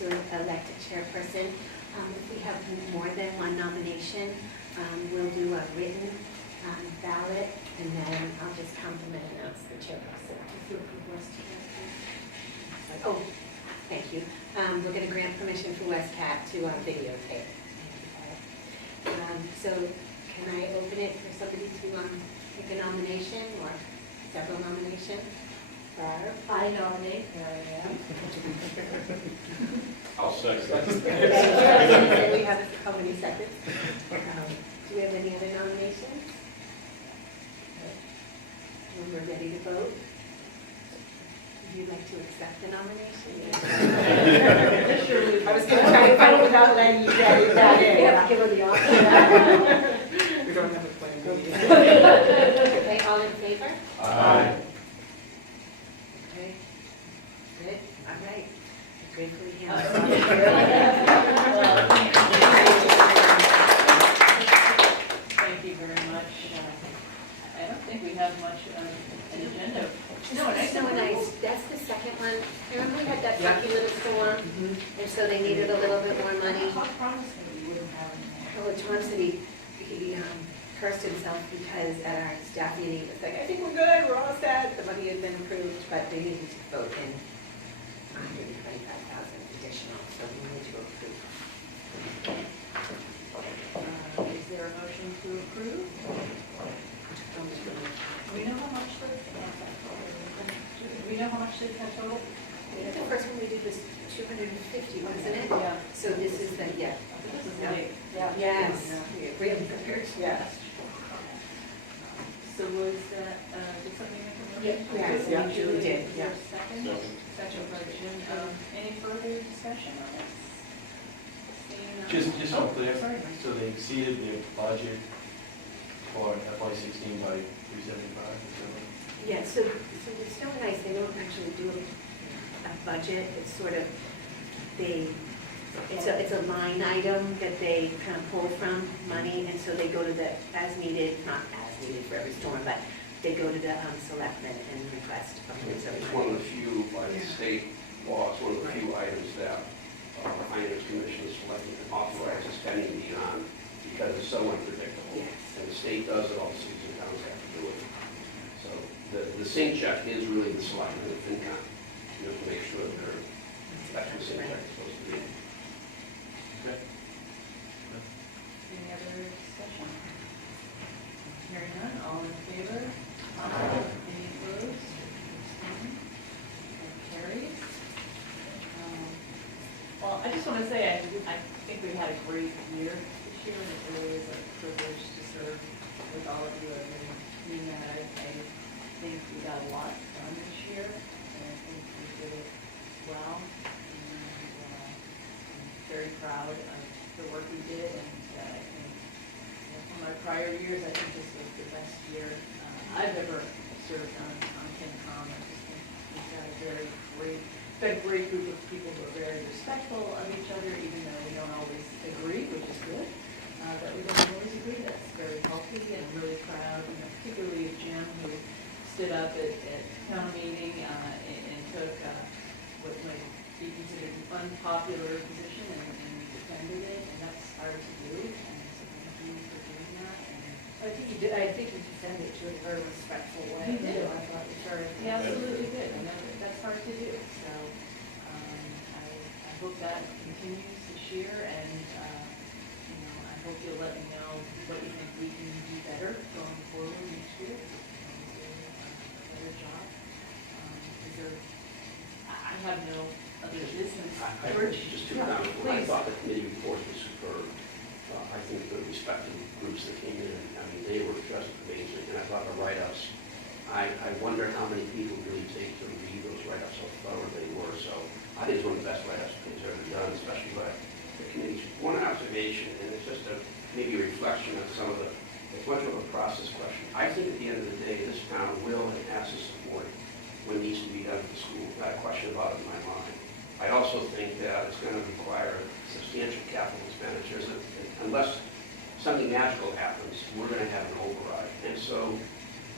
to elect a chairperson. If we have more than one nomination, we'll do a written ballot, and then I'll just compliment and announce the chairperson. Oh, thank you. We're going to grant permission for Westcat to videotape. So can I open it for somebody to pick a nomination or several nominations? I nominate Mary Ann. I'll second. We have how many seconds? Do we have any other nominations? When we're ready to vote? Would you like to accept the nomination? I was going to try to find it without letting you get it. We have to give her the option. We don't have a plan. Okay, all in favor? Aye. Okay, good, all right. Gratefully Thank you very much. I don't think we have much an agenda. No, so nice. That's the second one. Remember we had that funky little storm, and so they needed a little bit more money. I promised that we wouldn't have any more. Oh, John said he cursed himself because at our staff meeting, it's like, I think we're good, we're all set. The money had been approved, but they needed to vote in 125,000 additional, so we need to approve. Is there a motion to approve? Do we know how much they had total? The first one we did was 250, wasn't it? Yeah. So this is the, yeah. This is late. Yes. We agree with that. Yes. So was that, did somebody make a motion? Yes, Yeah, Julie did, Is there a yeah. second? Second by Jim. Any further discussion on this? Seeing none? Just so clear, Sorry. so they exceeded their budget for FY16 by 375. Yeah, so with Snow and Ice, they don't actually do a budget. It's sort of, it's a line item that they kind of pull from money, and so they go to the as needed, not as needed for every storm, but they go to the selectmen and request funds. It's one of the few, by the state law, it's one of the few items that the Finance Commission is selecting to authorize spending beyond, because it's so unpredictable. Yes. And the state does it, all the cities and towns have to do it. So the sync check is really the selectmen of FinCom, to make sure that that's what the sync check is supposed to be. Any other discussion? Hearing none, all in favor? Aye. Any opposed? Abstained? That carries. Well, I just want to say, I think we had a great year this year, and it really is a privilege to serve with all of you. I really mean that. I think we got a lot done this year, and I think we did it well. And I'm very proud of the work we did, and I think from my prior years, I think this was the best year I've ever served on FinCom. I just think we've got a great group of people who are very respectful of each other, even though we don't always agree, which is good. That we don't always agree, that's very healthy, and I'm really proud, particularly of Jim, who stood up at town meeting and took what might be considered an unpopular position and defended it, and that's hard to do, and so thank you for doing that. And I think you did, I think you defended it in a very respectful way. He did. I thought it was very. he absolutely did, and that's hard to do, so I hope that continues this year, and I hope you'll let me know what you think we can do better going forward next year. A better job. I have no other business. Just two comments. I thought the committee reports were superb. I think the respective groups that came in, I mean, they were just amazing. And I thought the write-ups, I wonder how many people really take to read those write-ups, how thorough they were. So I think it's one of the best write-ups that's ever done, especially by the committee. One observation, and it's just maybe a reflection of some of it's much of a process question. I think at the end of the day, this town will and has to support what needs to be done at the school. Not a question about it in my mind. I also think that it's going to require substantial capital expenditures. Unless something magical happens, we're going to have an override. And so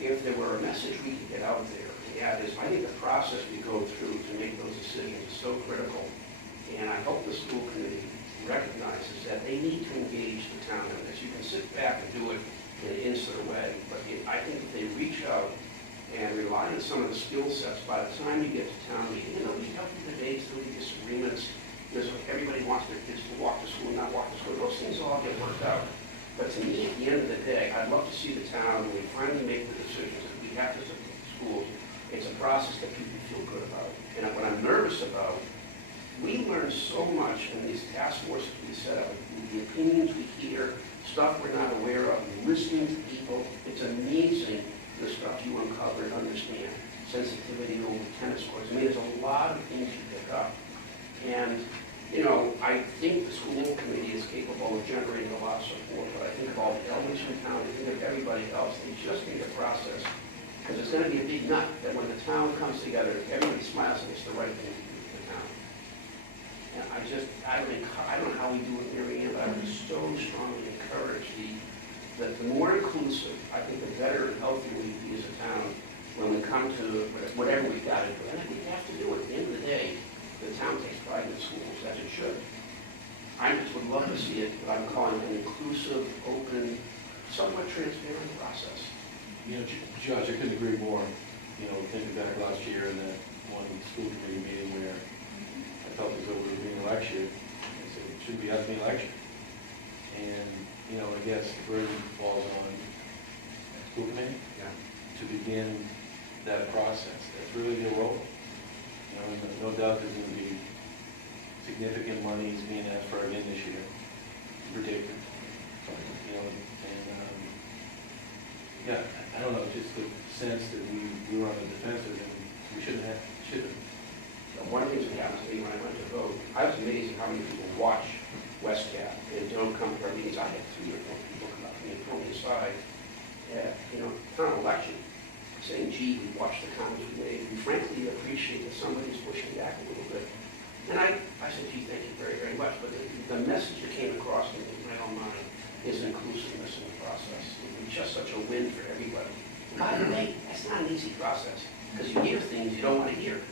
if there were a message we could get out there, that is, I think the process we go through to make those decisions is so critical. And I hope the school committee recognizes that they need to engage the town in this. You can sit back and do it in an instant way, but I think if they reach out and rely on some of the skill sets, by the time you get to town meeting, you know, we have the debates, there'll be disagreements, there's, everybody wants their kids to walk to school, not walk to school, those things all get worked out. But to me, at the end of the day, I'd love to see the town, when we finally make the decisions that we have to support the schools, it's a process that people feel good about. And what I'm nervous about, we learn so much in these task forces we set up, the opinions we hear, stuff we're not aware of, listening to people. It's amazing the stuff you uncover and understand. Sensitivity over tennis courts. I mean, there's a lot of things you pick up. And, you know, I think the school committee is capable of generating a lot of support, but I think of all the elements in town, I think of everybody else, they just need a process. Because it's going to be a big nut that when the town comes together, everybody smiles and it's the right thing to do for the town. And I don't know how we do it, Mary Ann, but I would so strongly encourage that the more inclusive, I think the better and healthier we be as a town when we come to whatever we've got to do. And I think we have to do it. At the end of the day, the town takes pride in the schools, as it should. I just would love to see it, what I'm calling an inclusive, open, somewhat transparent process. You know, Judge, I couldn't agree more. You know, thinking back last year in that one school committee meeting where I felt as though we were being lectured. I said, it should be us being lectured. And, you know, I guess the burden falls on the school committee to begin that process. That's really their role. You know, and no doubt there's going to be significant monies being asked for again this year, predicted. You know, and yeah, I don't know, just the sense that we were on the defensive and we shouldn't have. One of the things that happened to me when I went to vote, I was amazed at how many people watch Westcat and don't come to our meetings. I had 3 or 4 people come up to me and pull me aside at, you know, town election, saying, gee, we watched the comments we made. We frankly appreciate that somebody's pushing back a little bit. And I said, gee, thank you very, very much. But the message that came across in my own mind is inclusiveness in the process. It's just such a win for everybody. By the way, that's not an easy process, because you hear things you don't want to hear.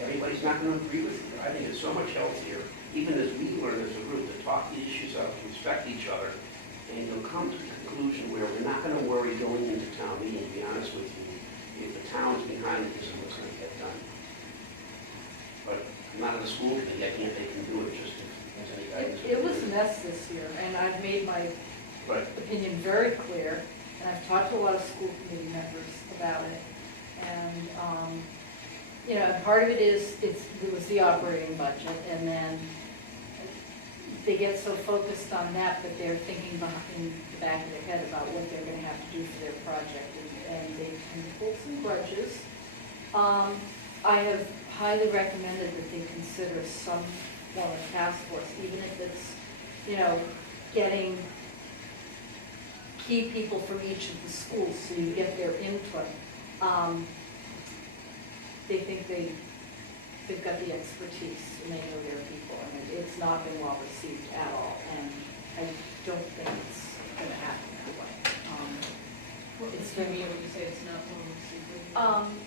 Everybody's not going to agree with you. I think it's so much healthier, even as we learn as a group, to talk the issues out, to respect each other, and you'll come to the conclusion where we're not going to worry going into town meeting, to be honest with you, if the town is behind it, this is what's going to get done. But I'm not in the school committee, I can't, they can do it just as any guidance. It was a mess this year, and I've made my opinion very clear, and I've talked to a lot of school committee members about it, and, you know, part of it is, it was the operating budget, and then they get so focused on that that they're thinking behind the back of their head about what they're going to have to do for their project, and they can pull some grudges. I have highly recommended that they consider some form of task force, even if it's, you know, getting key people from each of the schools so you get their input. They think they've got the expertise and they know their people, and it's not been well received at all, and I don't think it's going to happen that way. It's going to be, when you say it's not one of the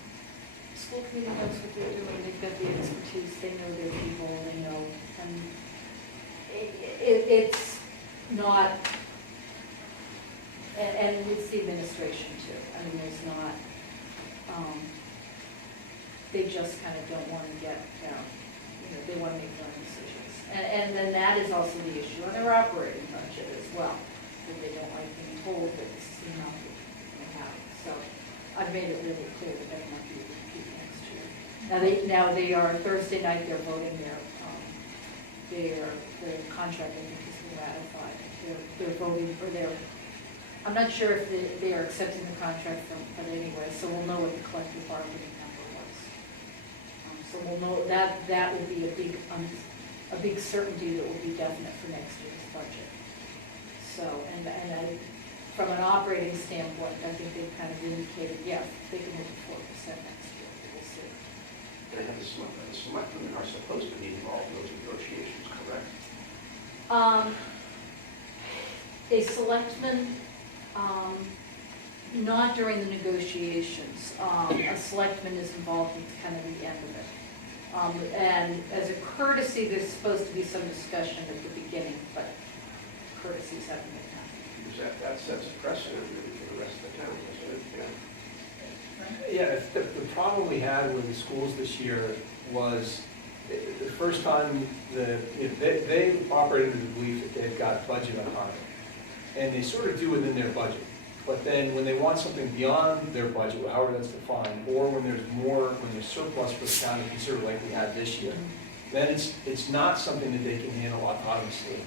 School committee knows what they're doing, they've got the expertise, they know their people, they know, and it's not, and it's the administration too. I mean, there's not, they just kind of don't want to get down, you know, they want to make their own decisions. And then that is also the issue on their operating budget as well, that they don't like being told that this is the amount they have. So I've made it really clear that that might be a repeat next year. Now they are, Thursday night, they're voting their contract, I think, has been ratified. They're voting for their, I'm not sure if they are accepting the contract from, but anyway, so we'll know what the collective bargaining number was. So we'll know, that will be a big certainty that will be definite for next year's budget. So, and from an operating standpoint, I think they've kind of indicated, yeah, they can hit 4% next year, we'll see. And I have the selectmen are supposed to be involved in those negotiations, correct? A selectman, not during the negotiations. A selectman is involved at kind of the end of it. And as a courtesy, there's supposed to be some discussion at the beginning, but courtesies haven't been happening. Because that sets a precedent really for the rest of the town, doesn't it? Yeah, the problem we had with the schools this year was the first time they operated under the belief that they've got budget autonomy. And they sort of do within their budget. But then when they want something beyond their budget, however that's defined, or when there's surplus for the town to consider like we had this year, then it's not something that they can handle autonomously.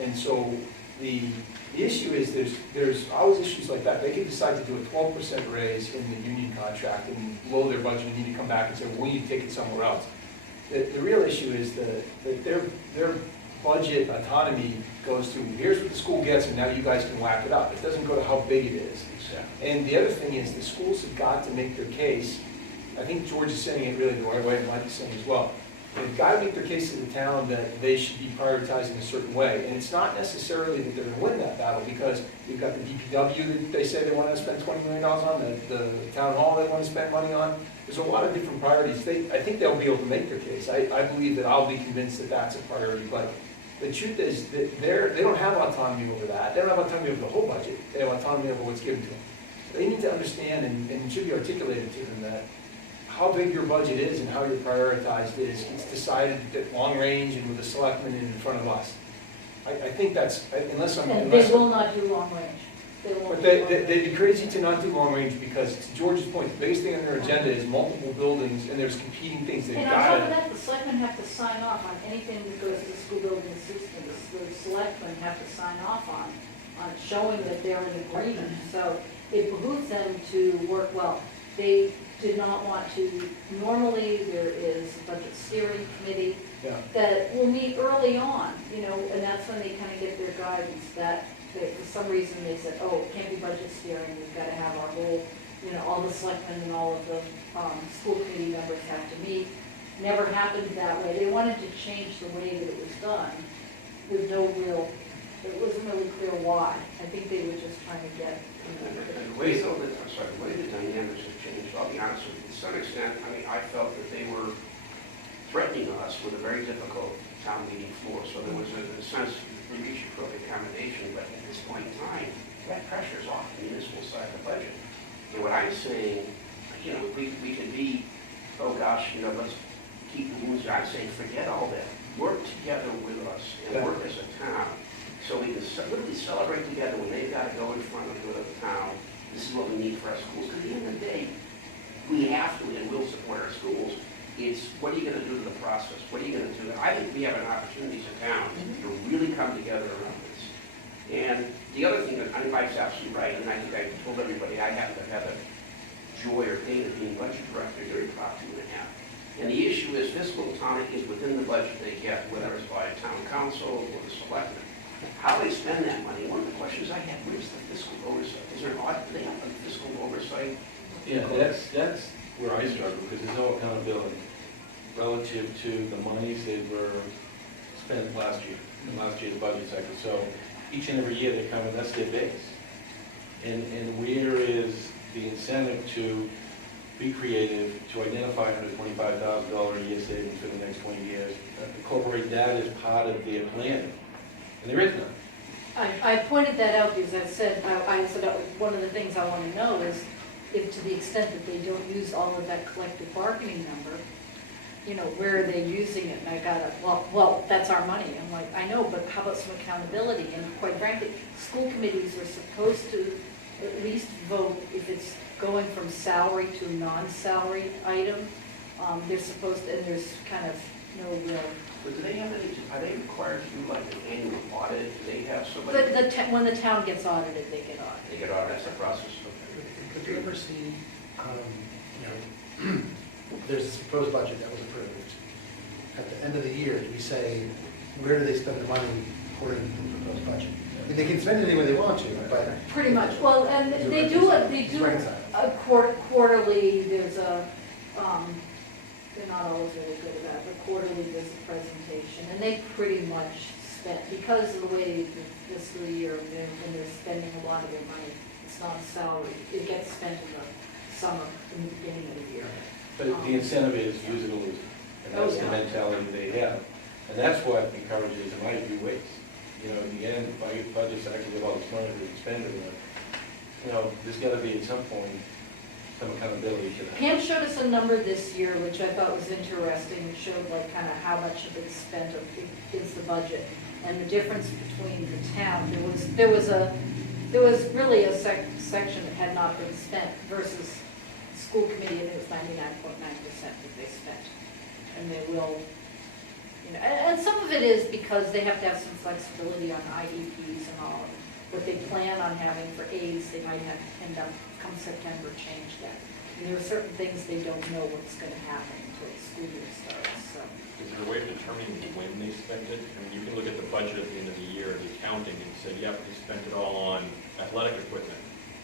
And so the issue is there's always issues like that. They could decide to do a 12% raise in the union contract and blow their budget and need to come back and say, well, we need to take it somewhere else. The real issue is that their budget autonomy goes to, here's what the school gets and now you guys can whack it up. It doesn't go to how big it is. Exactly. And the other thing is the schools have got to make their case. I think George is saying it really the right way, and Mike is saying as well. They've got to make their case to the town that they should be prioritizing a certain way. And it's not necessarily that they're going to win that battle, because you've got the DPW that they say they want to spend $20 million on, the town hall they want to spend money on. There's a lot of different priorities. I think they'll be able to make their case. I believe that I'll be convinced that that's a priority. But the truth is that they don't have autonomy over that. They don't have autonomy over the whole budget. They have autonomy over what's given to them. They need to understand, and it should be articulated to them, that how big your budget is and how you're prioritized is, it's decided at long range and with the selectmen in front of us. I think that's, unless I'm... And they will not do long range. They won't But do long range. they'd be crazy to not do long range, because to George's point, the biggest thing on their agenda is multiple buildings and there's competing things they've And on top of got to... that, the selectmen have to sign off on anything that goes to the school building system. The selectmen have to sign off on showing that they're in agreement. So it behooves them to work well. They did not want to, normally there is a budget steering committee Yeah. that will meet early on, and that's when they kind of get their guidance, that for some reason they said, oh, it can't be budget steering, we've got to have our whole, all the selectmen and all of the school committee members have to meet. Never happened that way. They wanted to change the way that it was done with it wasn't really clear why. I think they were just trying to get, And the way the dynamics have changed, I'll be honest with you, to some extent, I felt that they were threatening us with a very difficult town meeting floor. So there was a sense we reached a perfect combination, but at this point in time, that pressure's off the municipal side of the budget. And what I'm saying, we can be, oh gosh, let's keep the wounds. I'm saying forget all that. Work together with us and work as a town. So we can literally celebrate together when they've got to go in front of the town. This is what we need for our schools. Because at the end of the day, we have to and will support our schools. It's what are you going to do to the process? What are you going to do? I think we have an opportunity as a town to really come together around this. And the other thing that Mike's absolutely right, and I think I told everybody I happen to have the joy or pain of being budget director during Prop 2.5. And the issue is fiscal autonomy is within the budget they get, whether it's by a town council or the selectmen. How they spend that money, one of the questions I had, where's the fiscal oversight? Is there an audit? Do they have a fiscal oversight? Yeah, that's where I struggle, because there's no accountability relative to the monies that were spent last year, in last year's budget cycle. So each and every year they come and that's their base. And where is the incentive to be creative, to identify $125,000 a year savings for the next 20 years, incorporate that as part of their planning? And there is none. I pointed that out because I said one of the things I want to know is if to the extent that they don't use all of that collective bargaining number, where are they using it? And I got well, that's our money. I'm like, I know, but how about some accountability? And quite frankly, school committees are supposed to at least vote if it's going from salary to a non-salary item. They're supposed to, and there's kind of no real. But do they have any, are they required to do like an annual audit? Do they have somebody? When the town gets audited, they get audited. They get audited, that's the process. Could you ever see, there's this proposed budget that was approved. At the end of the year, do we say, where do they spend the money according to the proposed budget? I mean, they can spend it any way they want to, but. Pretty much. Well, and they do a quarterly, there's a, they're not always really good at that, but quarterly there's a presentation, and they pretty much spent, because of the way the fiscal year, when they're spending a lot of their money, it's not a salary, it gets spent in the summer, in the beginning of the year. But the incentive is use it or lose it. And that's Oh, the yeah. mentality they have. And that's what encourages, in my view, waste. You know, in the end, if I get budgets actually with all this money to expend it, you know, there's gotta be at some point some accountability to that. Pam showed us a number this year, which I thought was interesting. It showed like kind of how much of it's spent or is the budget. And the difference between the town, there was really a section that had not been spent versus school committee, I think it was 99.9% that they spent. And they will, you know, and some of it is because they have to have some flexibility on IEPs and all. What they plan on having for aides, they might have to end up, come September, change that. And there are certain things they don't know what's gonna happen until the school year starts, so. Is there a way of determining when they spent it? I mean, you can look at the budget at the end of the year, the accounting, and say, yep, they spent it all on athletic equipment,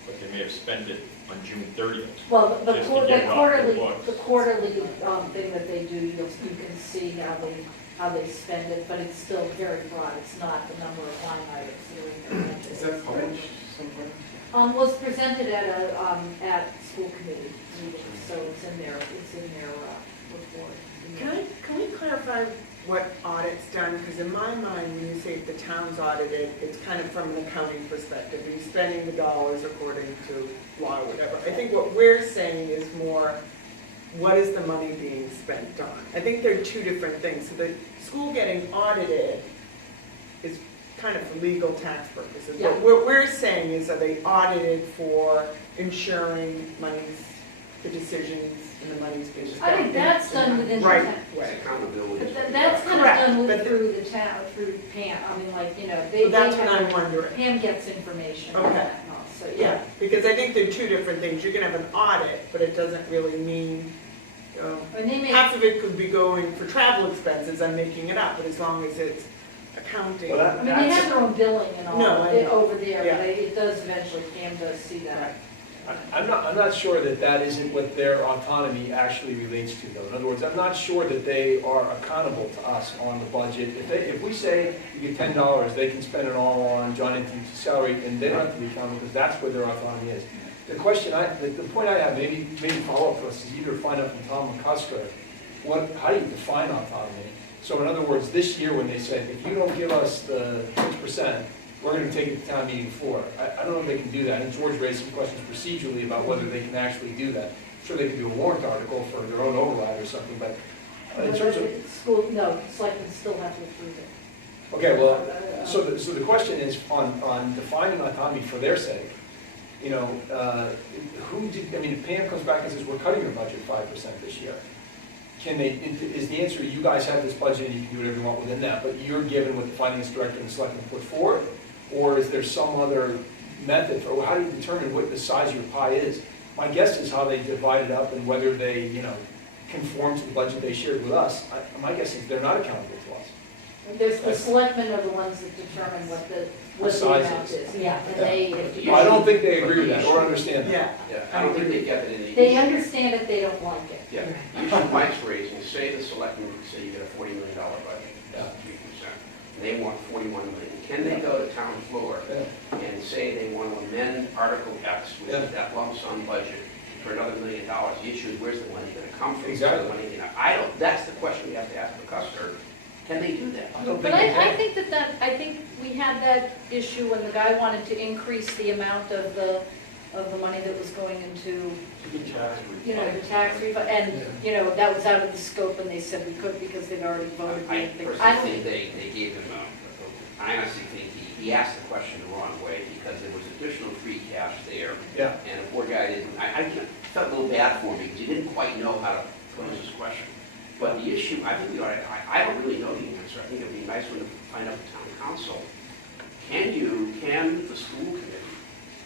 but they may have spent it on June 30th. Well, the Just to get the quarterly thing that they do, you can see how they spend it, but it's still very broad. It's not the number of line items that are in their budget. Is that published somewhere? Was presented at school committee meeting, so it's in their report. Can we clarify what audit's done? Because in my mind, when you say if the town's audited, it's kind of from an accounting perspective. Are you spending the dollars according to law or whatever? I think what we're saying is more, what is the money being spent on? I think they're two different things. So the school getting audited is kind of for legal tax purposes. Yeah. But what we're saying is, are they audited for ensuring monies, the decisions, and the money's being spent? I think that's done within the Right, town. right. It's accountability. But that's kind of Correct, done but through the town, through Pam. I mean, like, you know, they. So that's they what have- I'm wondering. Pam gets information on Okay. that and all, so, Yeah, because I think they're two different things. You can have an audit, but it doesn't really mean, And they may. half of it could be going for travel expenses, I'm making it up, but as long as it's accounting. Well, I mean, they have their own billing and all No, I know. over there, Yeah. but it does eventually, Pam does see that. I'm not sure that that isn't what their autonomy actually relates to, though. In other words, I'm not sure that they are accountable to us on the budget. If we say you get $10, they can spend it all on John Anthony's salary, and they don't have to be accountable, because that's where their autonomy is. The question the point I have, maybe follow up for us, is either find out from Tom McCusker, how do you define autonomy? So in other words, this year when they said, if you don't give us the 6%, we're going to take it to town meeting floor. I don't know if they can do that. And George raised some questions procedurally about whether they can actually do that. I'm sure they could do a warrant article for their own override or something, but in terms of... School, no, selectmen still have to approve it. Okay, well, so the question is on defining autonomy for their sake. You know, if Pam comes back and says, we're cutting your budget 5% this year, is the answer, you guys have this budget and you can do whatever you want within that, but you're given what the finance director and the selectmen put forward? Or is there some other method, or how do you determine what the size of your pie is? My guess is how they divide it up and whether they, conform to the budget they shared with us. My guess is they're not accountable to us. There's the selectmen are the ones that determine what the size amount is. is. Yeah, and they, I don't think they agree with that or understand that. Yeah, Yeah, I don't think they get it in the. they understand it, they don't like it. Yeah, the issue Mike's raising, say the selectmen say you get a $40 million budget, that's 3%, and they want $41 million. Can they go to town floor Yeah. and say they want to amend Article X, which Yeah. is that lump sum budget, for another $1 million? The issue is, where's the money going to come from? Exactly. So the money, that's the question we have to ask the customer. Can they do that? I don't But think they I can. think I think we had that issue when the guy wanted to increase the amount of the money that was going into, the tax refund, and, that was out of the scope, and they said we couldn't because they'd already voted. I the- personally think they gave him I honestly think he asked the question the wrong way because there was additional free cash there. Yeah. And the poor guy didn't, I felt a little bad for him because he didn't quite know how to pose his question. But the issue, I think I don't really know the answer. I think it'd be a nice one to find out the town council. Can the school committee,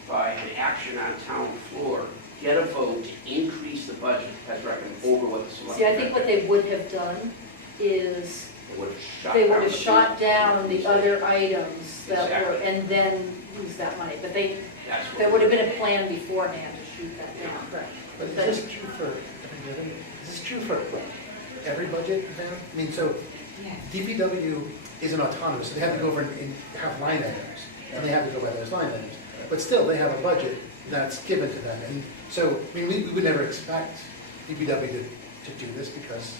by an action on town floor, get a vote to increase the budget as recommended over what the select? See, I think what they would have done is, They would have shot they would down have the shot food. down the other items that were, Exactly. and then use that money. But That's what there would have been a plan beforehand to shoot that down. correct. But is this true for every budget, Van? I mean, so DPW isn't autonomous, so they have to go over and have line items, and they have to go by those line items. But still, they have a budget that's given to them, and so, I mean, we would never expect DPW to do this because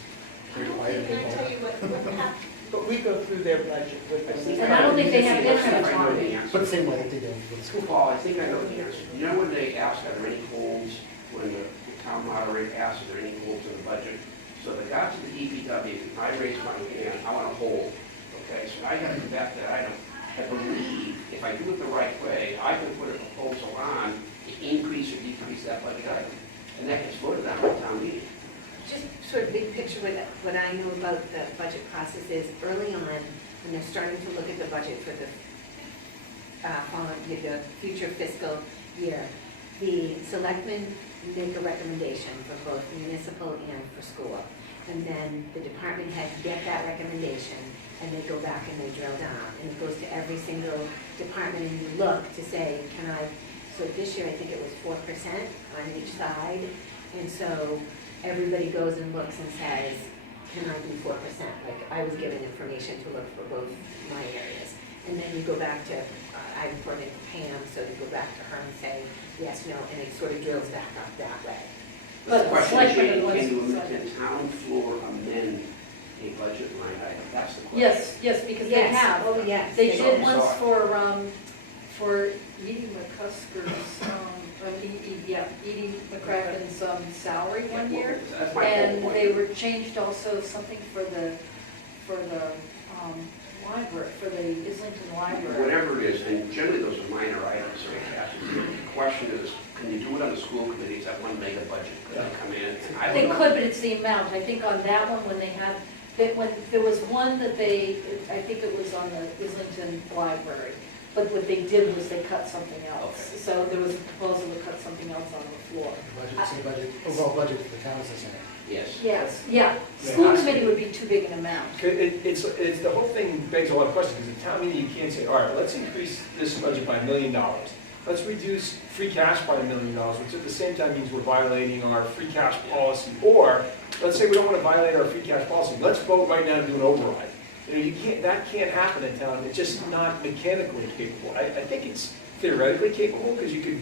very quiet. Can I tell you what happened? But we go through their budget with them. And I don't think they have I think internet I know the autonomy. answer. But the same way that they do with the school. Paul, I think I know the answer. You know when they ask, are there any holes, when the town moderator asks, are there any holes in the budget? So they got to the DPW, I raised my hand, I want a hole. Okay, so I got to go back to that item. I believe if I do it the right way, I can put a proposal on to increase or decrease that budget item. And that gets voted on at town meeting. Just sort of big picture, what I know about the budget process is early on, when they're starting to look at the budget for the the future fiscal year, the selectmen make a recommendation for both municipal and for school. And then the department heads get that recommendation and they go back and they drill down. And it goes to every single department and you look to say, can I, so this year I think it was 4% on each side. And so everybody goes and looks and says, can I do 4%? Like, I was given information to look for both my areas. And then you go back to, I reported to Pam, so you go back to her and say, yes, no, and it sort of drills back up that way. The But question select is, board can was- you, can town floor amend a budget line item? That's the question. Yes, because they Yes. have. Oh, yes. They They did do. once for Edie McCusker's, Edie McCracken's salary one year. That's my whole And point. they were changed also something for the library, for the Islington Library. Whatever it is, and generally those are minor items, so the question is, can you do it on the school committees at 1 mega budget? Could they come in? And I They don't know. could, but it's the amount. I think on that one, when they had, when, there was one that I think it was on the Islington Library. But what they did was they cut something else. Okay. So there was a proposal to cut something else on the floor. The budget, so the budget, overall budget for the town is the same. Yes. Yes, yeah. Yeah, School that's- committee would be too big an amount. It's, the whole thing begs a lot of questions, because at town meeting, you can't say, all right, let's increase this budget by $1 million. Let's reduce free cash by $1 million, which at the same time means we're violating our free cash policy. Or, let's say we don't want to violate our free cash policy, let's vote right now to do an override. You know, you can't, that can't happen in town, it's just not mechanically capable. I think it's theoretically capable, because you could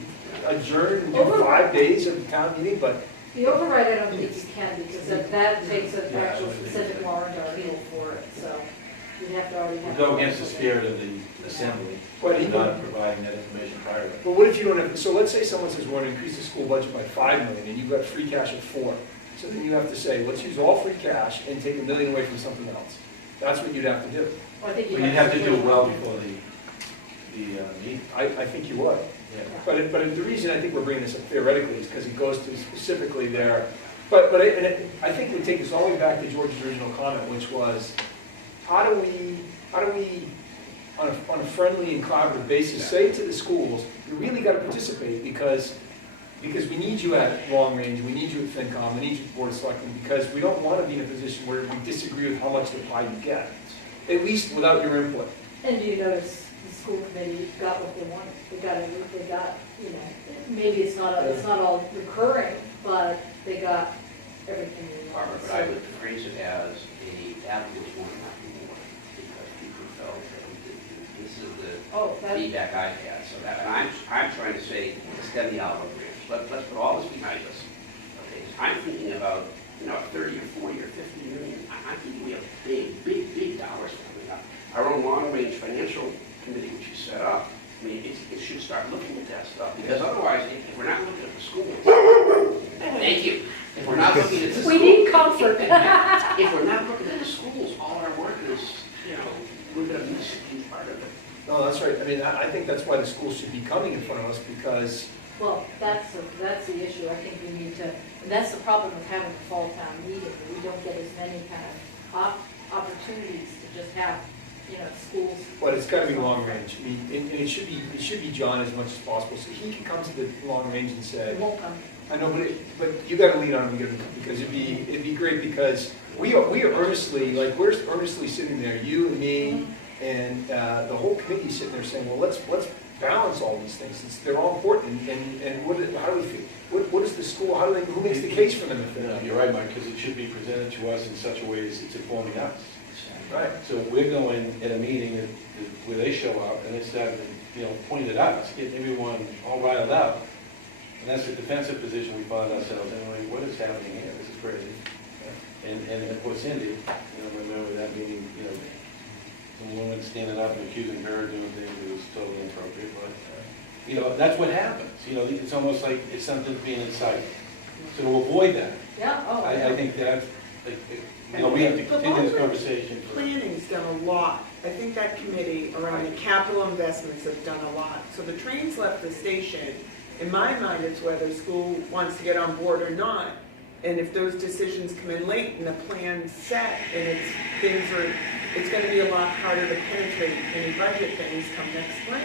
adjourn and do 5 days of the town meeting, but The override, I don't think you can, because that takes an actual specific warrant article for it, so you'd have to already We have. go against the spirit of the assembly, But by even- not providing that information prior to it. But what if you don't have, so let's say someone says, we want to increase the school budget by $5 million, and you've got free cash of 4. So then you have to say, let's use all free cash and take $1 million away from something else. That's what you'd have to do. Well, I think But you'd have to do it well before the meeting. I think you would. Yeah. But the reason I think we're bringing this up theoretically is because it goes to specifically there. I think we take this all the way back to George's original comment, which was, how do we, on a friendly and collaborative basis, say to the schools, you really got to participate because we need you at long range, we need you at FinCom, we need you at Board of Selectmen, because we don't want to be in a position where we disagree with how much the pie you get, at least without your input. And do you notice the school committee got what they wanted? They got, you know, maybe it's not all recurring, but they got everything they Barbara, wanted. but I would phrase it as that was one, not more, because people felt that this is the Oh, that, feedback I've had, so that, and I'm trying to say, extend the olive branch, let's put all this behind us. Okay, I'm thinking about, 30 or 40 or 50 million, I'm thinking we have big dollars coming up. Our own long-range financial committee, which you set up, I mean, it should start looking at that stuff, because otherwise, if we're not looking at the schools, thank you, if we're not looking at the schools. we need comfort. If we're not looking at the schools, all our work is, we're gonna miss a huge part of it. No, that's right. I mean, I think that's why the schools should be coming in front of us, because Well, that's the issue. I think we need to, and that's the problem with having a fall town meeting. We don't get as many kind of opportunities to just have, schools. but it's gotta be long range. I mean, and it should be John as much as possible, so he can come to the long range and say, It won't come. I know, but you gotta lead on him, because it'd be great, because we are earnestly, we're earnestly sitting there, you and me, and the whole committee sitting there saying, well, let's balance all these things. They're all important, and how do we feel? What is the school, who makes the case for them if they're not? You're right, Mike, because it should be presented to us in such a way as it's informing us. Right. So if we're going at a meeting where they show up and they start, pointing at us, getting everyone all riled up, and that's the defensive position we find ourselves in, like, what is happening here? This is crazy. And of course Cindy, remember that meeting, some woman standing up and accusing her of doing things that was totally inappropriate, but, that's what happens. It's almost like it's something being incited. So to avoid that, Yeah, oh. I think that, we have to continue this conversation. Planning's done a lot. I think that committee around the capital investments have done a lot. So the train's left the station. In my mind, it's whether school wants to get on board or not. And if those decisions come in late and the plan's set and it's gonna be a lot harder to penetrate any budget things come next spring.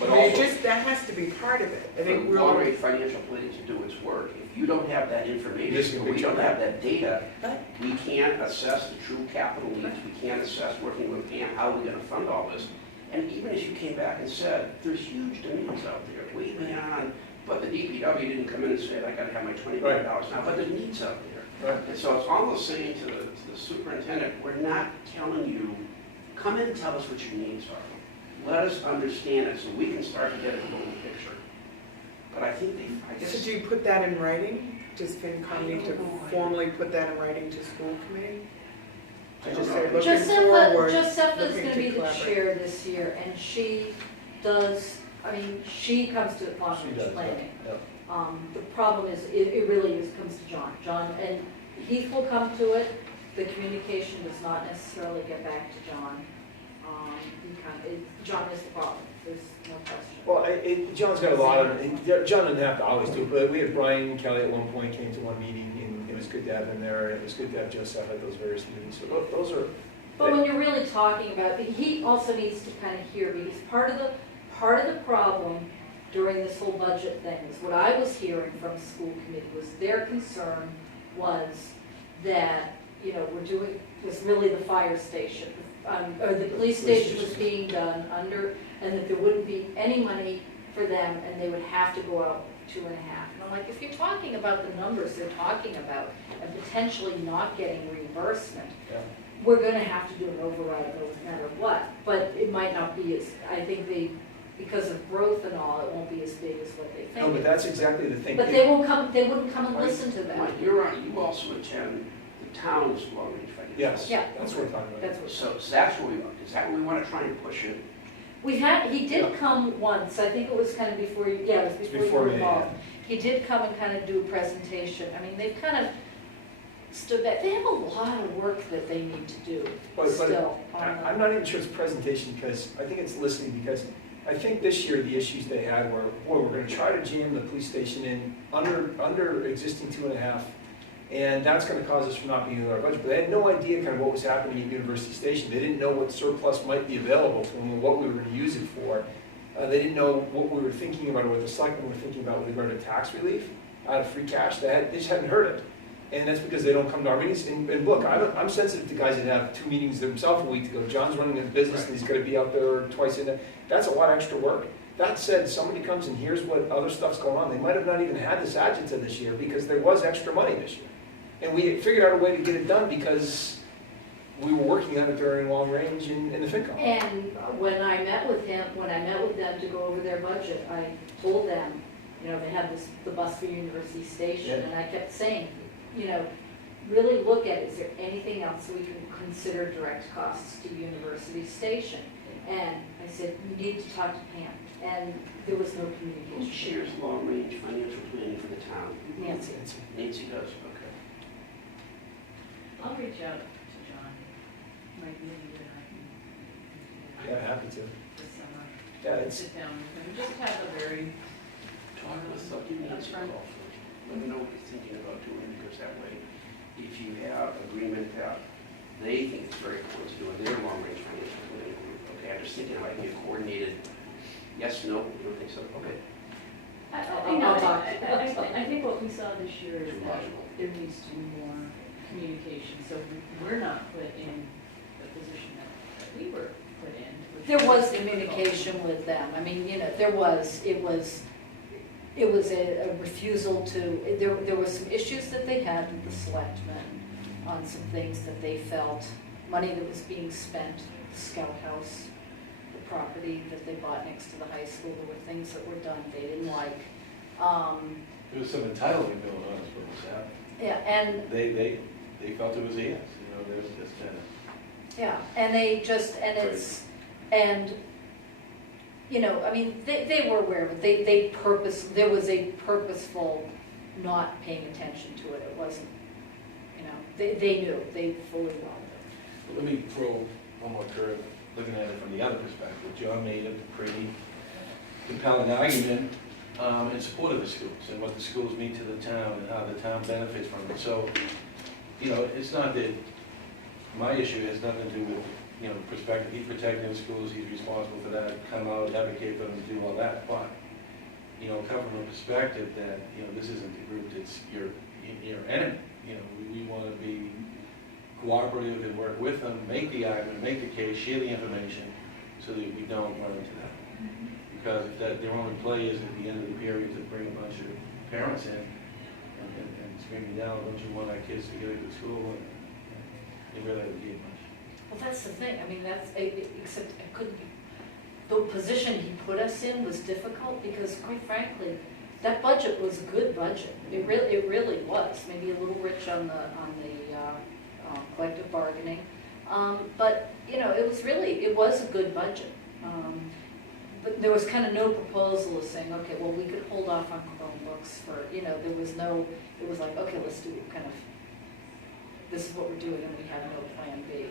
But I mean, also- that has to be part of it. I think For we're. long-range financial planning to do its work, if you don't have that This is information, a or big we don't chunk. have that data, Right. we can't assess the true capital needs, we can't assess working with Pam, how we're gonna fund all this. And even as you came back and said, there's huge demands out there, way beyond, but the DPW didn't come in and say, I gotta have my $20 million now, but the needs out there. Right. And so it's almost saying to the superintendent, we're not telling you, come in and tell us what your needs are. Let us understand it so we can start to get a little picture. But I think I guess. So do you put that in writing? Does FinCom need to formally put that in writing to school committee? I To don't just know. say, looking forward, Josepha's looking gonna to be the collaborate. chair this year, and she does, she comes to the She long-range does, planning. yeah. The problem is, it really comes to John. John, and Heath will come to it, the communication does not necessarily get back to John. John is the problem, there's no question. Well, John's got a lot of, John didn't have to always do it, but we had Brian Kelly at one point came to one meeting, and it was good to have him there, and it was good to have Joseph at those various meetings, so those are. But when you're really talking about, he also needs to kind of hear, because part of the problem during this whole budget thing is what I was hearing from the school committee was their concern was that, was really the fire station, or the police station was being done under, and that there wouldn't be any money for them, and they would have to go out 2.5. And I'm like, if you're talking about the numbers they're talking about, and potentially not getting reimbursement, Yeah. we're gonna have to do an override no matter what, but it might not be as, I think because of growth and all, it won't be as big as what they think. No, but that's exactly the thing. But they wouldn't come and listen to them. Mike, you're right, you also attend the town's long-range financial. Yes, Yeah. that's what we're talking about. That's what. So that's what is that what we want to try and push it? He did come once, I think it was kind of before, it was before you Before were me, involved. He did come and kind of do a presentation. I mean, they've kind of stood back, they have a lot of work that they need to do But still. I'm not even sure it's presentation, because I think it's listening, because I think this year the issues they had were, boy, we're gonna try to jam the police station in under existing 2.5, and that's gonna cause us from not being in our budget, but they had no idea kind of what was happening at University Station. They didn't know what surplus might be available to them, and what we were gonna use it for. They didn't know what we were thinking about, or what the selectmen were thinking about with regard to tax relief out of free cash. They just hadn't heard it. And that's because they don't come to our meetings. And look, I'm sensitive to guys that have 2 meetings themselves a week to go. John's running his business and he's gonna be out there twice in a, that's a lot of extra work. That said, somebody comes and hears what other stuff's going on. They might have not even had this agita this year because there was extra money this year. And we figured out a way to get it done because we were working on it during long range in the FinCom. And when I met with them to go over their budget, I told them, they had the bus for University Station, and I kept saying, really look at, is there anything else we can consider direct costs to University Station? And I said, you need to talk to Pam, and there was no Who communication. shares long-range financial planning for the town? Nancy. Nancy does, okay. I'll reach out to John, like maybe then I can. Yeah, happy to. This summer, Yeah, it's, sit down with him, just have a very, Talk to us, give Nancy a call first. Let me know what you're thinking about doing, because that way, if you have agreement that they think it's very important to do in their long-range financial planning group, okay, I'm just thinking it might be a coordinated, yes, no, you don't think so? Okay. I think what we saw this year is Too that logical. there needs to be more communication, so we're not put in the position that we were put in. which There was difficult. communication with them. I mean, it was a refusal to, there were some issues that they had with the selectmen on some things that they felt, money that was being spent, the Scout House, the property that they bought next to the high school, there were things that were done they didn't like. There was some entitlement going on, is what was happening. Yeah, and They they felt it was a yes, there's just kind of. Yeah, and they just, and it's, and, I mean, they were aware of it, there was a purposeful not paying attention to it, it wasn't, they knew, they fully wanted it. Let me throw one more curve, looking at it from the other perspective. John made a pretty compelling argument in support of the schools and what the schools mean to the town and how the town benefits from it. So, it's not that, my issue has nothing to do with, perspective. He's protecting the schools, he's responsible for that, come out, advocate for them, do all that. But, come from a perspective that, this isn't the group that's your enemy. We want to be cooperative and work with them, make the argument, make the case, share the information, so that we don't run into that. Because if their only play is at the end of the period to bring a bunch of parents in and screaming down, don't you want our kids to get a good school? And they really haven't gained much. Well, that's the thing, I mean, except it couldn't be, the position he put us in was difficult, because quite frankly, that budget was a good budget. It really was, maybe a little rich on the collective bargaining. But, it was a good budget. But there was kind of no proposal of saying, okay, well, we could hold off on Chromebooks for, there was no, it was like, okay, let's do kind of, this is what we're doing, and we have no plan B.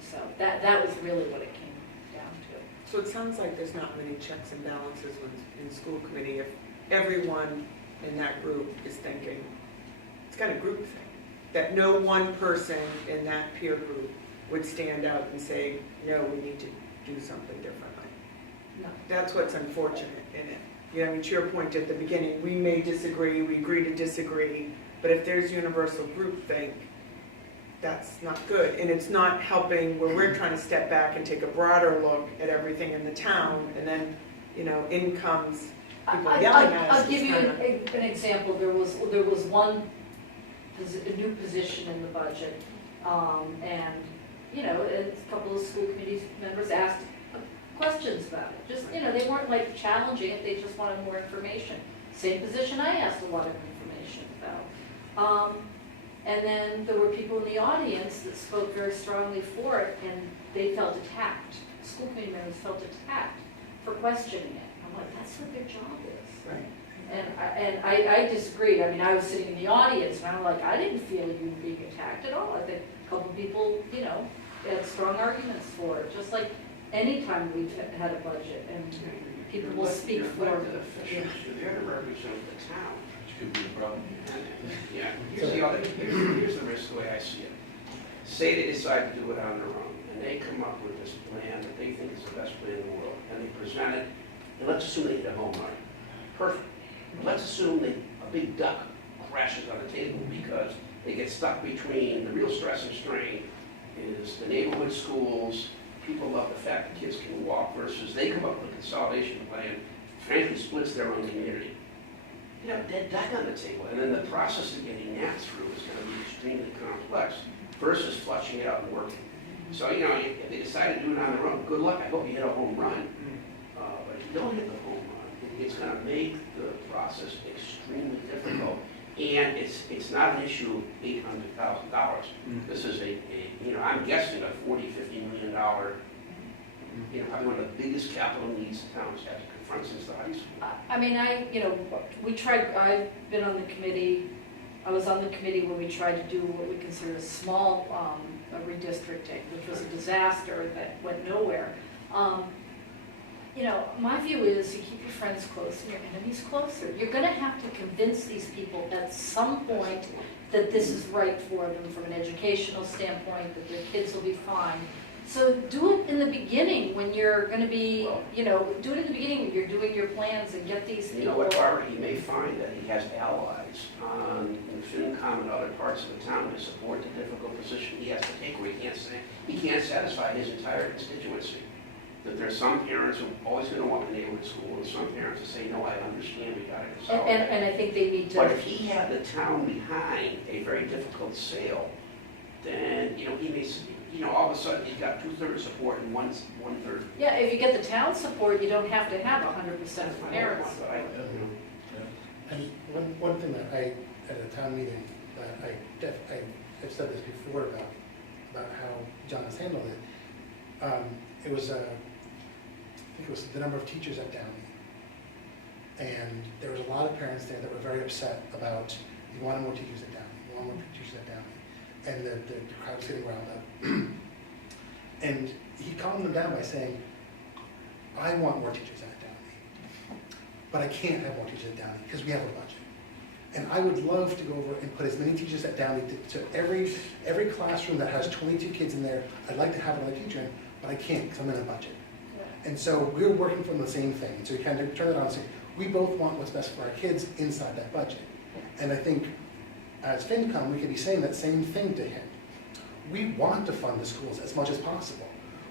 So that was really what it came down to. So it sounds like there's not many checks and balances in school committee if everyone in that group is thinking, it's kind of group thing, that no one person in that peer group would stand out and say, no, we need to do something differently. No. That's what's unfortunate in it. I mean, to your point at the beginning, we may disagree, we agree to disagree, but if there's universal groupthink, that's not good. And it's not helping where we're trying to step back and take a broader look at everything in the town, and then, in comes people yelling at us. I'll give you an example. There was one, a new position in the budget, and, a couple of school committee members asked questions about it. Just, they weren't like challenging it, they just wanted more information. Same position I asked a lot of information about. And then there were people in the audience that spoke very strongly for it, and they felt attacked. School committee members felt attacked for questioning it. I'm like, that's what their job is. Right. And I disagreed. I mean, I was sitting in the audience, and I'm like, I didn't feel you were being attacked at all. I think a couple of people, had strong arguments for it, just like any time we've had a budget, and people will speak for it. Elected officials, they're to represent the town. Which could be a problem. Yeah, here's the risk, the way I see it. Say they decide to do it on their own, and they come up with this plan that they think is the best plan in the world, and they present it, and let's assume they hit a home run. Perfect. But let's assume a big duck crashes on the table because they get stuck between, the real stress and strain is the neighborhood schools, people love the fact that kids can walk, versus they come up with a consolidation plan, frankly splits their own community. Dead duck on the table, and then the process of getting that through is going to be extremely complex versus flushing it out and working. So, if they decide to do it on their own, good luck. I hope you hit a home run. But if you don't hit the home run, it's going to make the process extremely difficult. And it's not an issue of $800,000. This is I'm guessing a $40, $50 million, probably one of the biggest capital needs the town's had to confront since the high school. I mean, we tried, I've been on the committee, I was on the committee when we tried to do what we consider a small redistricting, which was a disaster that went nowhere. My view is you keep your friends close and your enemies closer. You're going to have to convince these people at some point that this is right for them from an educational standpoint, that their kids will be fine. So do it in the beginning when you're going to be, do it in the beginning when you're doing your plans and get these people. You know what, Barbara, he may find that he has allies in FinCom and other parts of the town to support the difficult position he has to take, where he can't satisfy his entire constituency. That there's some parents who are always going to want the neighborhood school, and some parents who say, no, I understand, we got to consolidate. And I think they need to. But if he had the town behind a very difficult sale, then, he may, all of a sudden, he's got 2/3 support and 1/3. Yeah, if you get the town support, you don't have to have 100% of the parents. And one thing that at a town meeting, that I I've said this before about how John has handled it. It was, I think it was the number of teachers at Downey. And there was a lot of parents there that were very upset about, you wanted more teachers at Downey, you wanted more teachers at Downey. And the crowd was getting riled up. And he calmed them down by saying, I want more teachers at Downey, but I can't have more teachers at Downey because we have a budget. And I would love to go over and put as many teachers at Downey to every classroom that has 22 kids in there. I'd like to have another teacher in, but I can't because I'm in a budget. And so we're working from the same thing. And so we kind of turn it on and say, we both want what's best for our kids inside that budget. And I think as FinCom, we could be saying that same thing to him. We want to fund the schools as much as possible.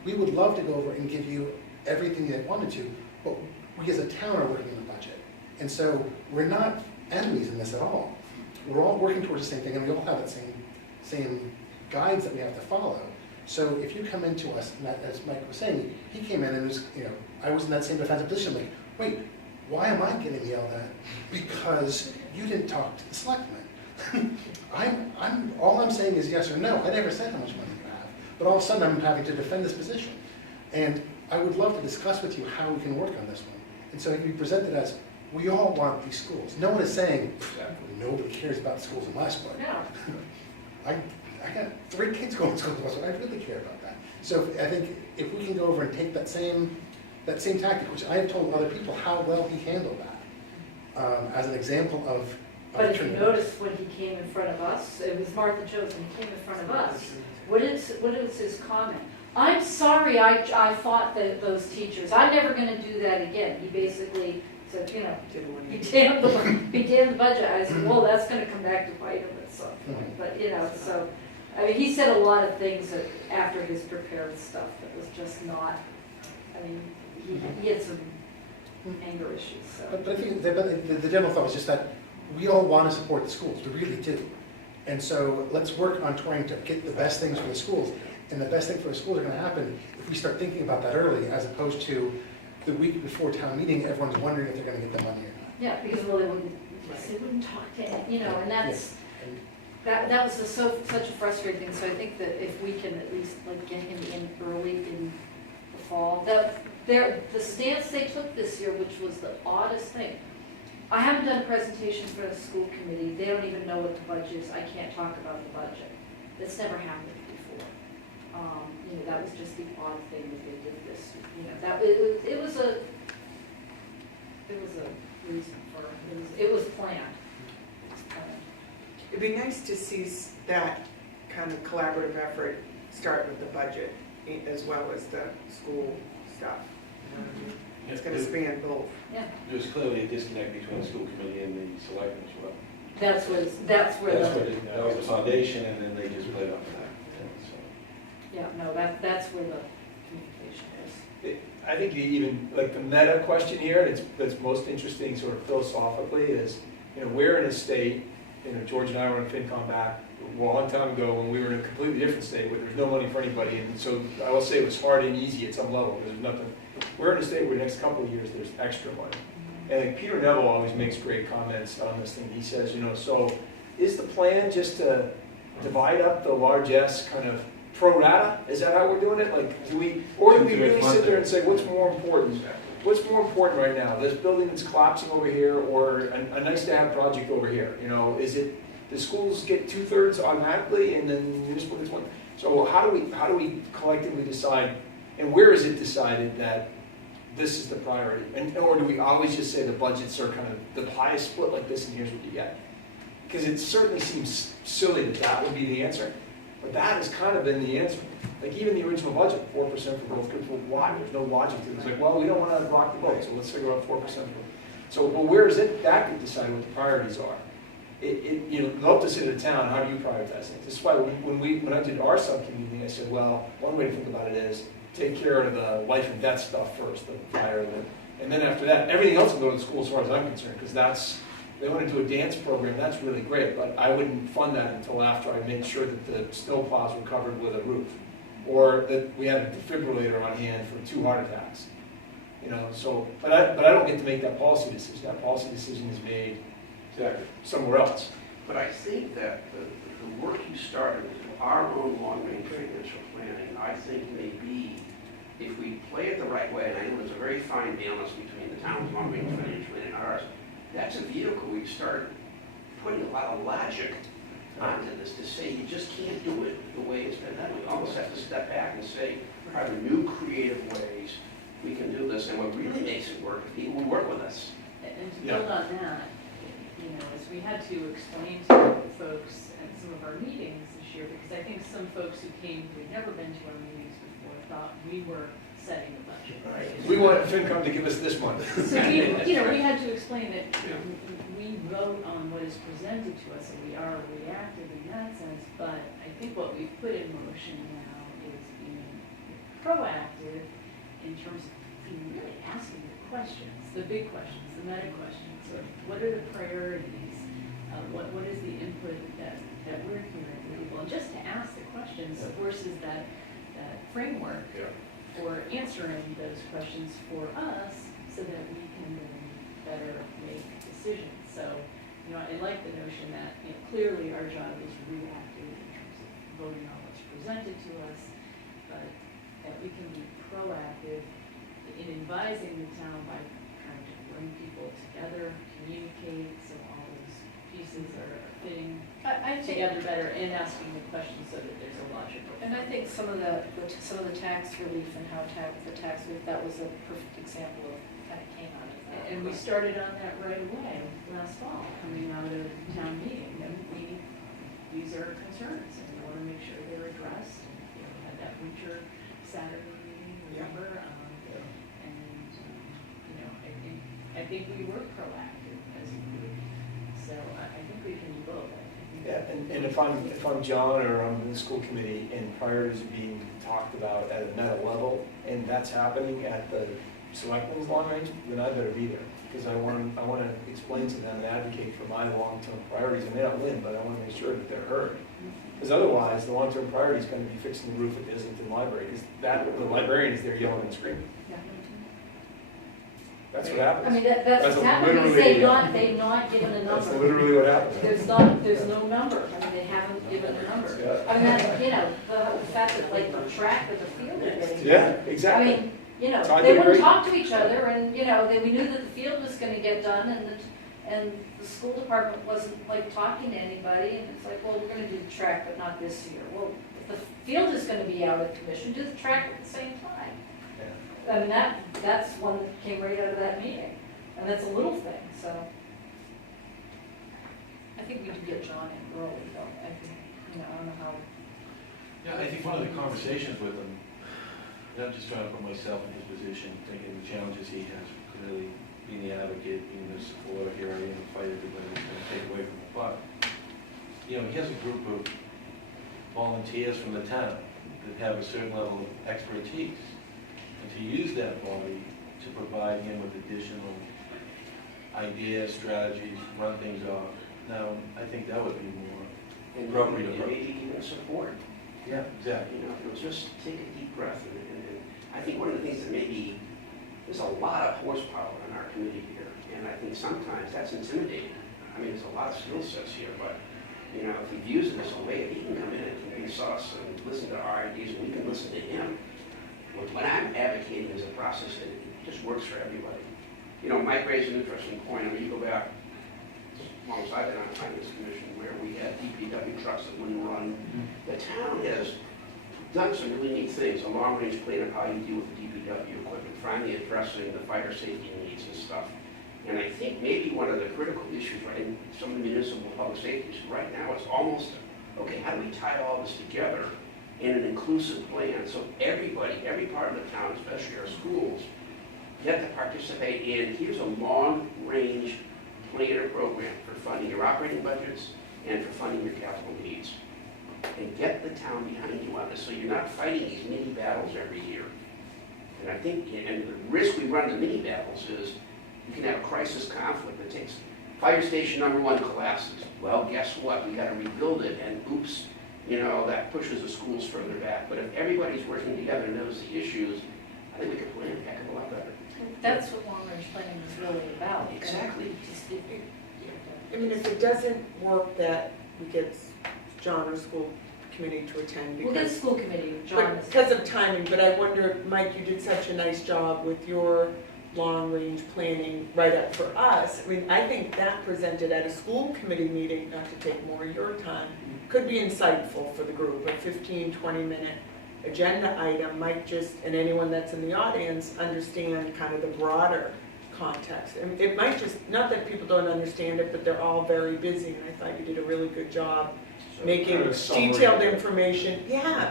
We would love to go over and give you everything they wanted to, but we as a town are working in the budget. And so we're not enemies in this at all. We're all working towards the same thing, and we all have that same guides that we have to follow. So if you come into us, and that, as Mike was saying, he came in and was, I was in that same defensive position, like, wait, why am I getting yelled at? Because you didn't talk to the selectmen. All I'm saying is yes or no. I never said how much money you have, but all of a sudden I'm having to defend this position. And I would love to discuss with you how we can work on this one. And so it can be presented as, we all want these schools. No one is saying, nobody cares about schools unless, but I got 3 kids going to school, so I really care about that. So I think if we can go over and take that same tactic, which I have told other people how well he handled that, as an example of. But if you notice when he came in front of us, it was Martha Jones, when he came in front of us, what is his comment? I'm sorry I fought those teachers. I'm never going to do that again. He basically said, he damned the budget. I said, well, that's going to come back to bite him at some point. But, so, I mean, he said a lot of things that after his prepared stuff that was just not, I mean, he had some anger issues, so. But I think the general thought was just that we all want to support the schools, we really do. And so let's work on trying to get the best things for the schools. And the best thing for the schools are going to happen if we start thinking about that early, as opposed to the week before town meeting, everyone's wondering if they're going to get the money or not. Yeah, because they wouldn't talk to, and that's, that was such a frustrating thing. So I think that if we can at least get him in early in the fall, the stance they took this year, which was the oddest thing. I haven't done a presentation for the school committee. They don't even know what the budget is. I can't talk about the budget. That's never happened before. That was just the odd thing that they did this. It was a reason for it. It was planned. It'd be nice to see that kind of collaborative effort start with the budget as well as the school stuff. It's going to span both. Yeah. There's clearly a disconnect between the school committee and the selectmen as well. That's where That was the foundation, and then they just played off of that. So. Yeah, no, that's where the communication is. I think even the meta question here, and that's most interesting sort of philosophically, is we're in a state, George and I were in FinCom back a long time ago when we were in a completely different state where there was no money for anybody, and so I will say it was hard and easy at some level. There's nothing. We're in a state where the next couple of years there's extra money. And Peter Neville always makes great comments on this thing. He says, so is the plan just to divide up the largesse kind of pro rata? Is that how we're doing it? Do we really sit there and say, what's more important? What's more important right now? This building that's collapsing over here, or a nice to have project over here? Is it the schools get 2/3 automatically and then municipal gets 1? So how do we collectively decide, and where is it decided that this is the priority? Or do we always just say the budgets are kind of the pie is split like this and here's what you get? Because it certainly seems silly that would be the answer, but that has kind of been the answer. Even the original budget, 4% for both groups. Well, why? There's no logic to it. It's we don't want to rock the boat, so let's figure out 4%. So, where is it that could decide what the priorities are? Love to sit at a town, how do you prioritize things? This is why when I did our subcommittee meeting, I said, well, one way to think about it is take care of the life and death stuff first, the fire, and then after that, everything else will go to the school as far as I'm concerned, because they want to do a dance program, that's really great, but I wouldn't fund that until after I made sure that the snow plows were covered with a roof, or that we had a defibrillator on hand for 2 heart attacks. But I don't get to make that policy decision. That policy decision is made somewhere else. But I think that the work you started with our own long-range financial planning, I think may be, if we play it the right way, and I know there's a very fine balance between the town's long-range financial plan and ours, that's a vehicle we start putting a lot of logic onto this to say you just can't do it the way it's been done. We almost have to step back and say, are there new creative ways we can do this? And what really makes it work is people who work with us. And to Yeah. build on that, you know, is we had to explain to folks at some of our meetings this year, because I think some folks who came who had never been to our meetings before thought we were setting the budget. We want FinCom to give us this money. So we, you know, we had to explain that Yeah. we vote on what is presented to us, and we are reactive in that sense, but I think what we've put in motion now is being proactive in terms of really asking the questions, the big questions, the meta questions, of what are the priorities, what is the input that we're hearing from people, and just to ask the questions versus that framework Yeah. for answering those questions for us so that we can then better make decisions. So, you know, I like the notion that, you know, clearly our job is reactive in terms of voting on what's presented to us, but that we can be proactive in advising the town by trying to bring people together, communicate, so all those pieces are fitting I think, together better and asking the questions so that there's a logical. and I think some of the tax relief and how the tax relief, that was a perfect example of kind of came out of that. And we started on that right away last fall, coming out of town meeting, and these are concerns, and we want to make sure they're addressed. And, you know, we had that winter Saturday meeting, remember? You know, I think we were proactive as a group, so I think we can do both. Yeah, and if I'm John or I'm in the school committee and priorities are being talked about at a meta level, and that's happening at the selectmen's long range, then I better be there. Because I want to explain to them and advocate for my long-term priorities. I may not win, but I want to make sure that they're heard. Because otherwise, the long-term priority is going to be fixing the roof at the Islington Library. Because the librarian is there yelling and screaming. That's what happens. I mean, that's happened, literally- they've not given a That's number. literally what happens. There's no number, I mean, they haven't given a number. Yeah. I mean, that, you know, the fact that like the track or the field are getting. Yeah, I exactly. mean, you know, Time they to wouldn't agree. talk to each other and, you know, we knew that the field was gonna get done and the school department wasn't like talking to anybody and it's like, well, we're gonna do the track, but not this year. Well, if the field is gonna be out of commission, do the track at the same time. Yeah. I mean, that's one that came right out of that meeting, and that's a little thing, so. I think we could get John in early, though, I think, you know, I don't know how. Yeah, I think one of the conversations with him, not just trying to put myself in his position, thinking the challenges he has, clearly being the advocate, being the supporter, here I am to fight everybody that's going to take away from the buck. You know, he has a group of volunteers from the town that have a certain level of expertise. And to use that body to provide him with additional ideas, strategies, run things off. Now, I think that would be more And appropriate maybe approach. even support. Yeah, exactly. You know, it'll just take a deep breath, and I think one of the things that maybe, there's a lot of horsepower in our committee here, and I think sometimes that's intimidating. I mean, there's a lot of skill sets here, but, you know, if he views it as a way that he can come in and convince us and listen to our ideas, and we can listen to him, what I'm advocating is a process that just works for everybody. You know, Mike raised an interesting point. I mean, you go back, as long as I've been on the Finance Commission, where we had DPW trucks that wouldn't run. The town has done some really neat things, a long-range plan of how you deal with the DPW equipment, finally addressing the fire safety needs and stuff. And I think maybe one of the critical issues, right, in some of the municipal public safety issues right now is almost, okay, how do we tie all this together in an inclusive plan so everybody, every part of the town, especially our schools, get to participate in, here's a long-range plan or program for funding your operating budgets and for funding your capital needs. And get the town behind you on this, so you're not fighting these mini battles every year. And I think, and the risk we run in mini battles is you can have a crisis conflict that takes, fire station number 1 collapses. Well, guess what? We gotta rebuild it, and oops, you know, that pushes the schools further back. But if everybody's working together and knows the issues, I think we can plan a heck of a lot better. That's what long-range planning is really about. Exactly. I mean, if it doesn't work, that we get John or school committee to attend We'll get because, school committee, John is. because of timing, but I wonder, Mike, you did such a nice job with your long-range planning right up for us. I mean, I think that presented at a school committee meeting, not to take more of your time, could be insightful for the group, a 15, 20-minute agenda item might just, and anyone that's in the audience, understand kind of the broader context. And it might just, not that people don't understand it, but they're all very busy, and I thought you did a really good job making Kind of summary. detailed information,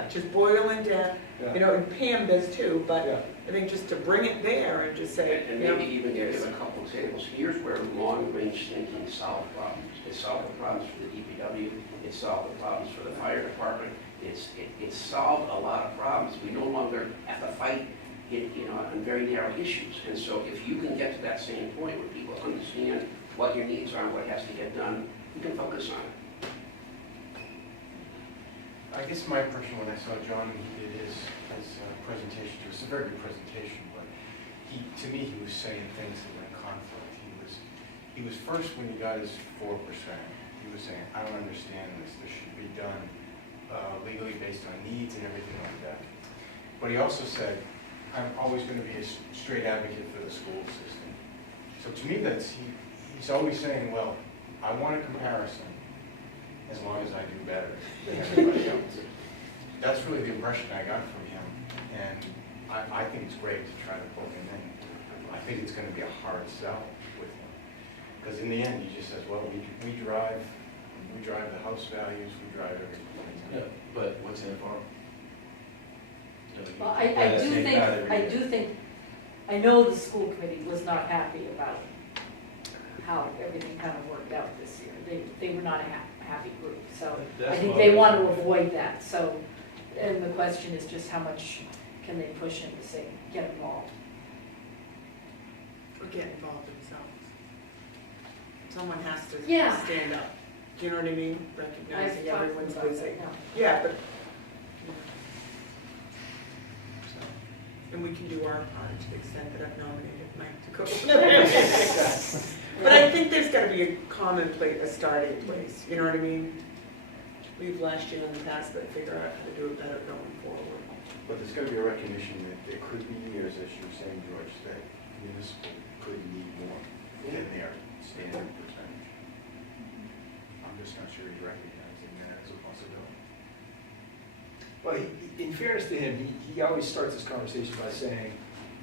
just boiling down, Yeah. you know, and Pam does too, but Yeah. I think just to bring it there and just say, And you know, maybe even give a couple examples. Here's where long-range thinking solved problems. It solved the problems for the DPW, it solved the problems for the fire department, it solved a lot of problems. We no longer have to fight, on very narrow issues. And so if you can get to that same point where people understand what your needs are and what has to get done, you can focus on it. I guess my impression when I saw John did his presentation, it was a very good presentation, but to me, he was saying things that were in conflict. He was first, when he got his 4%, he was saying, I don't understand this, this should be done legally based on needs and everything like that. But he also said, I'm always going to be a straight advocate for the school system. So to me, he's always saying, well, I want a comparison as long as I do better than everybody else. That's really the impression I got from him, and I think it's great to try to pull him in. I think it's going to be a hard sell with him, because in the end, he just says, well, we drive the house values, we drive everything. Yeah, but what's in it for him? Well, I do think, I know the school committee was not happy about how everything kind of worked out this year. They were not a happy group, so I think they want to avoid that. So, and the question is just how much can they push him to say, get involved? or get involved themselves. Someone has to Yeah. stand up. Do you know what I mean? Recognizing everyone's busy. Yeah. Yeah, but, so, and we can do our part to the extent that I've nominated Mike to go. But I think there's gotta be a common place, a starting place, you know what I mean? We've last year in the past, but figure out how to do it better going forward. But there's got to be a recognition that there could be years, as you were saying, George, that municipal could need more than their standard percentage. I'm just not sure he's recognizing that as a possibility. Well, in fairness to him, he always starts this conversation by saying,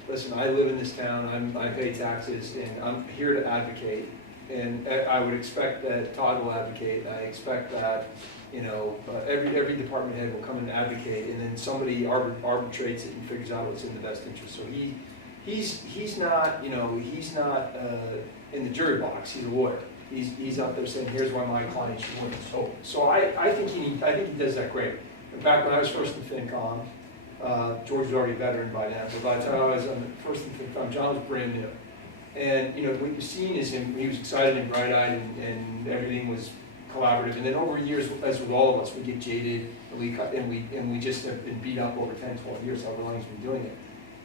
listen, I live in this town, I pay taxes, and I'm here to advocate. And I would expect that Todd will advocate, I expect that, every department head will come and advocate, and then somebody arbitrates it and figures out what's in the best interest. So he's not in the jury box, he's a lawyer. He's up there saying, here's why my client should win. So I think he does that great. In fact, when I was first in FinCom, George was already a veteran by now, but by the time I was on the first in FinCom, John was brand new. And, what you've seen is him, he was excited and bright-eyed and everything was collaborative. And then over years, as with all of us, we get jaded and we just have been beat up over 10, 12 years, however long he's been doing it.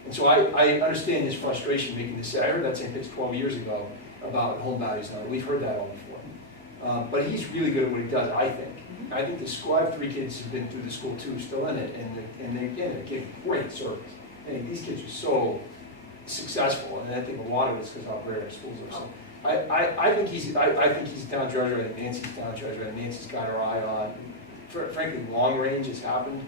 And so I understand his frustration making this. I heard that same pitch 12 years ago about home values now. We've heard that all before. But he's really good at what he does, I think. I think the school, I have 3 kids who've been through the school too, still in it, and they give great service. And these kids are so successful, and I think a lot of it's because how great our schools are. So I think he's a town treasurer. I think Nancy's town treasurer, and Nancy's got her eye on. Frankly, long range has happened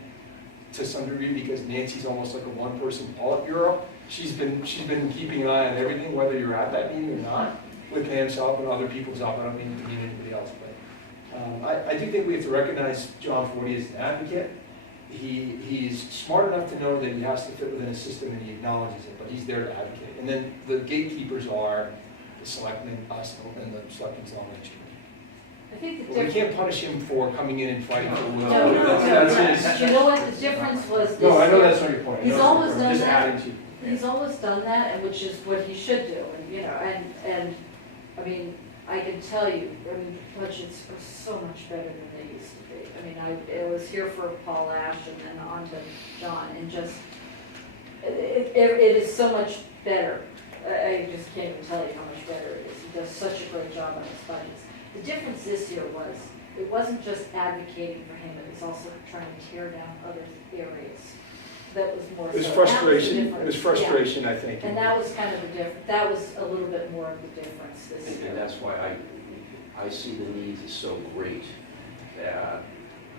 to some degree because Nancy's almost like a one-person Politburo. She's been keeping an eye on everything, whether you're at that meeting or not, with Pam's help and other people's help. I don't mean to mean anybody else, but I do think we have to recognize John for what he is an advocate. He's smart enough to know that he has to fit within a system, and he acknowledges it, but he's there to advocate. And then the gatekeepers are the selectmen, us, and the selectmen's nomination. I think the But we difference. can't punish him for coming in and fighting for Will. No, That's his. you know what the difference was this No, I know year? that's not your point. I He's know always it's- done just that. adding to- He's always done that, and which is what he should do, and I mean, I can tell you, budgets are so much better than they used to be. I was here for Paul Ash and then on to John, and just, it is so much better. I just can't even tell you how much better it is. He does such a great job on his budgets. The difference this year was, it wasn't just advocating for him, it was also trying to tear down other areas. That was more. It was so- that the frustration, it was difference. frustration, I think. Yeah. And that was kind of the difference, that was a little bit more of the difference this And year. that's why I see the need is so great that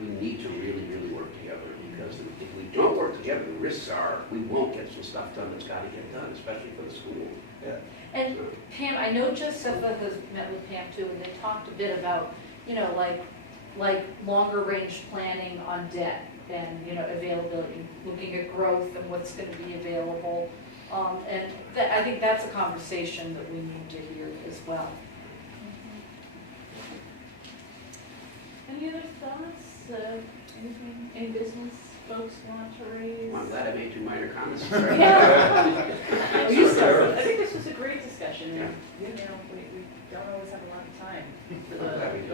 we need to really, really work together, because if we don't work together, the risks are we won't get some stuff done that's got to get done, especially for the school. Yeah. And Pam, I know Josepha has met with Pam too, and they talked a bit about, like longer range planning on debt and, availability, looking at growth and what's going to be available. And I think that's a conversation that we need to hear as well. Any other thoughts? Anything, any business folks want to raise? I'm glad I made two minor comments. Yeah. Oh, you started. I think this was a great discussion, and, we don't always have a lot of time for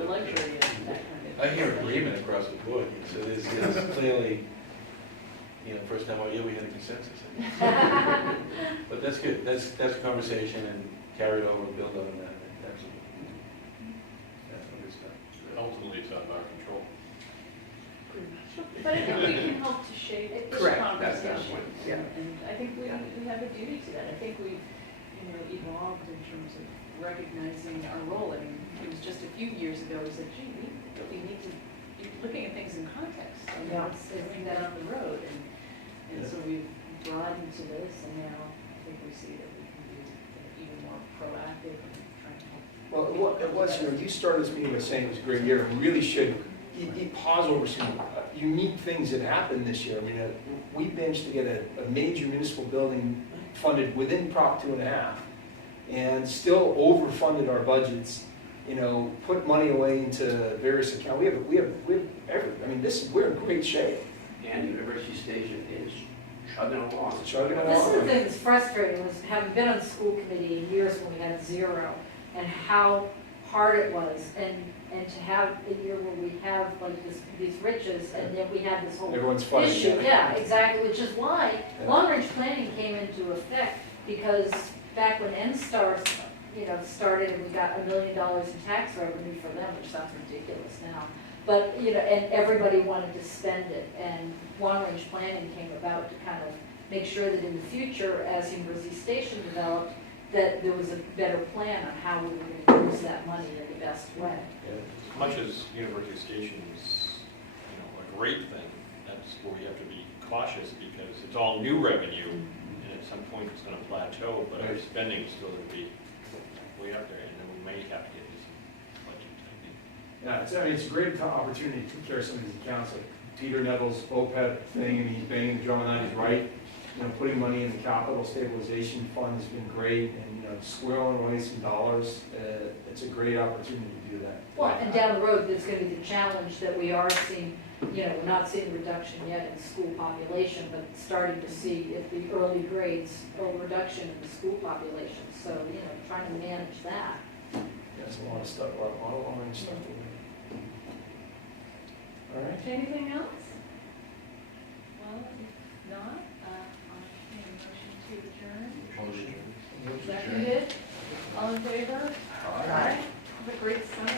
the luxury of that kind of. I hear agreement across the board, so there's clearly, first time all year we had a consensus. But that's good, that's a conversation and carry it over and build on that, absolutely. That's what it's done. Ultimately, it's out of our control. But I think we can help to shape this Correct, that's the conversation. point. Yeah. And I think we Yeah. have a duty to that. I think we've, evolved in terms of recognizing our role. I mean, it was just a few years ago, we said, gee, we need to be looking at things in context. And Yeah. let's bring that on the road. And so we've broadened to this, and now I think we see that we can be even more proactive and trying to help. Well, it was, you started this meeting by saying it was a great year, and we really should pause over some unique things that happened this year. I mean, we managed to get a major municipal building funded within Prop 2.5, and still overfunded our budgets, put money away into various accounts. We have we're in great shape. And University Station is chugging along. Chugging along. This is the thing that's frustrating, was having been on the school committee in years when we had zero, and how hard it was, and to have a year where we have like these riches, and then we have this whole Everyone's fighting. issue. Yeah, exactly, which is why Yeah. long-range planning came into effect, because back when NSTAR, started and we got $1 million in tax revenue for them, which sounds ridiculous now. But, and everybody wanted to spend it, and long-range planning came about to kind of make sure that in the future, as University Station developed, that there was a better plan on how we were going to use that money in the best way. As much as University Station is, a great thing, that's where we have to be cautious, because it's all new revenue, and at some point it's gonna plateau, but our spending is still gonna be way up there, and then we may have to get into some budget tightening. Yeah, it's a great opportunity to take care of some of these accounts, like Peter Neville's OPEB thing, and he's banging the drum on that, he's right. Putting money in the capital stabilization fund has been great, and, squirreling away some dollars, it's a great opportunity to do that. Well, and down the road, there's going to be the challenge that we are seeing, we're not seeing a reduction yet in school population, but starting to see at the early grades, a reduction in the school population. So, trying to manage that. That's a lot of stuff, a lot of long-range stuff to do. All right. Anything else? Well, if not, I'll make a motion to adjourn. Seconded, all in favor? Aye. Have a great summer.